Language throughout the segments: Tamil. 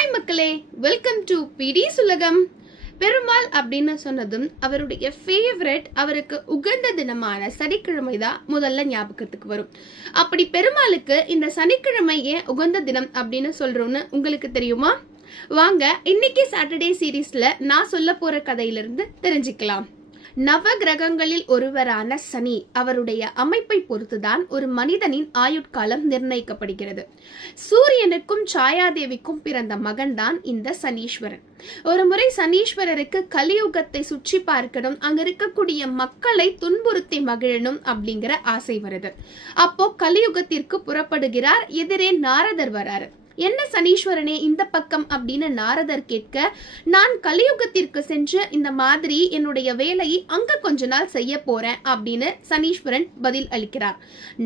ஹாய் மக்களே, வெல்கம் டு பிடி சுலகம். பெருமாள் அப்படின்னு சொன்னதும் அவருடைய ஃபேவரட், அவருக்கு உகந்த தினமான சனிக்கிழமை தான் முதல்ல ஞாபகத்துக்கு வரும். அப்படி பெருமாளுக்கு இந்த சனிக்கிழமை ஏன் உகந்த தினம் அப்படின்னு சொல்றோம்னு உங்களுக்கு தெரியுமா? வாங்க இன்னைக்கு சாட்டர்டே சீரீஸ்ல நான் சொல்ல போற கதையிலிருந்து தெரிஞ்சுக்கலாம். நவ கிரகங்களில் ஒருவரான சனி, அவருடைய அமைப்பை பொறுத்துதான் ஒரு மனிதனின் ஆயுட்காலம் நிர்ணயிக்கப்படுகிறது. சூரியனுக்கும் சாயாதேவிக்கும் பிறந்த மகன்தான் இந்த சனீஸ்வரன். ஒரு முறை சனீஸ்வரருக்கு கலியுகத்தை சுற்றி பார்க்கணும், அங்க இருக்கக்கூடிய மக்களை துன்புறுத்தி மகிழணும் அப்படிங்கிற ஆசை வருது. அப்போ கலியுகத்திற்கு புறப்படுகிறார். எதிரே நாரதர் வராரு. என்ன சனீஸ்வரனே இந்த பக்கம் அப்படின்னு நாரதர் கேட்க, நான் கலியுகத்திற்கு சென்று இந்த மாதிரி என்னுடைய வேலையை அங்க கொஞ்ச நாள் செய்ய போறேன் அப்படின்னு சனீஸ்வரன் பதில் அளிக்கிறார்.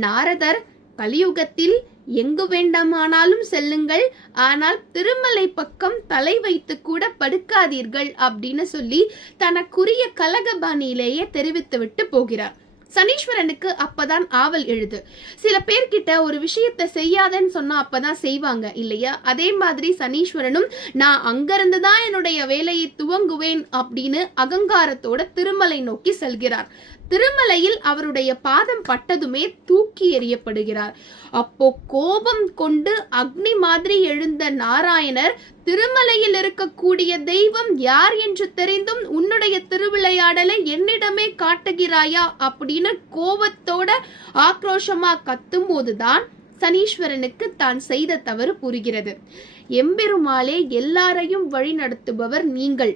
நாரதர், கலியுகத்தில் எங்கு வேண்டாமானாலும் செல்லுங்கள், ஆனால் திருமலை பக்கம் தலை வைத்து கூட படுக்காதீர்கள் அப்படின்னு சொல்லி தனக்குரிய கலகபாணியிலேயே தெரிவித்து விட்டு போகிறார். சனீஸ்வரனுக்கு அப்பதான் ஆவல் எழுது. சில பேர்கிட்ட ஒரு விஷயத்தை செய்யாதன்னு சொன்னா அப்பதான் செய்வாங்க இல்லையா? அதே மாதிரி சனீஸ்வரனும் நான் அங்கிருந்துதான் என்னுடைய வேலையை துவங்குவேன் அப்படின்னு அகங்காரத்தோட திருமலை நோக்கி செல்கிறார். திருமலையில் அவருடைய பாதம் பட்டதுமே தூக்கி எறியப்படுகிறார். அப்போ கோபம் கொண்டு அக்னி மாதிரி எழுந்த நாராயணர், திருமலையில் இருக்கக்கூடிய தெய்வம் யார் என்று தெரிந்தும் உன்னுடைய திருவிளையாடலை என்னிடமே காட்டுகிறாயா அப்படின்னு கோபத்தோட ஆக்ரோஷமா கத்தும் போதுதான் சனீஸ்வரனுக்கு தான் செய்த தவறு புரிகிறது. எம்பெருமாளே, எல்லாரையும் வழி நடத்துபவர் நீங்கள்.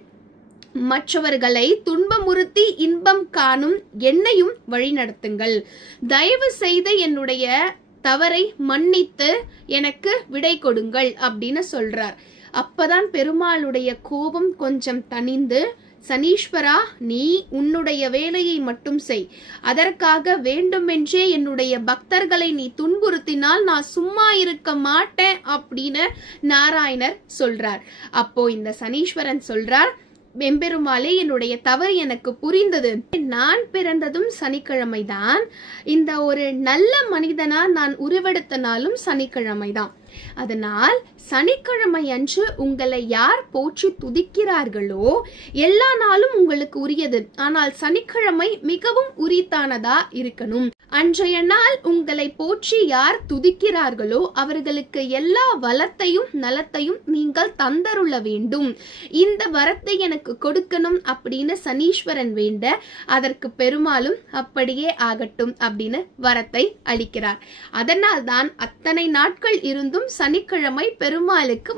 மற்றவர்களை துன்பமுறுத்தி இன்பம் காணும் என்னையும் வழி நடத்துங்கள். தயவு செய்து என்னுடைய தவறை மன்னித்து எனக்கு விடை கொடுங்கள் அப்படின்னு சொல்றார். அப்பதான் பெருமாளுடைய கோபம் கொஞ்சம் தணிந்து, சனீஸ்வரா, நீ உன்னுடைய வேலையை மட்டும் செய். அதற்காக வேண்டுமென்றே என்னுடைய பக்தர்களை நீ துன்புறுத்தினால் நான் சும்மா இருக்க மாட்டேன் அப்படின்னு நாராயணர் சொல்றார். அப்போ இந்த சனீஸ்வரன் சொல்றார், எம்பெருமாளே, என்னுடைய தவறு எனக்கு புரிந்தது. நான் பிறந்ததும் சனிக்கிழமைதான். இந்த ஒரு நல்ல மனிதனா நான் உருவெடுத்த நாளும் சனிக்கிழமைதான். அதனால் சனிக்கிழமை அன்று உங்களை யார் போற்றி துதிக்கிறார்களோ எல்லா நாளும் உங்களுக்கு உரியது. ஆனால் சனிக்கிழமை மிகவும் உரித்தானதா இருக்கணும். அன்றைய நாள் உங்களை போற்றி யார் துதிக்கிறார்களோ அவர்களுக்கு எல்லா வளத்தையும் நலத்தையும் நீங்கள் தந்தருள வேண்டும். இந்த வரத்தை எனக்கு கொடுக்கணும் அப்படின்னு சனீஸ்வரன் வேண்ட, அதற்கு பெருமாளும் அப்படியே ஆகட்டும் அப்படின்னு வரத்தை அளிக்கிறார். அதனால் தான் அத்தனை நாட்கள் இருந்தும் சனிக்கிழமை பெருமாளுக்கு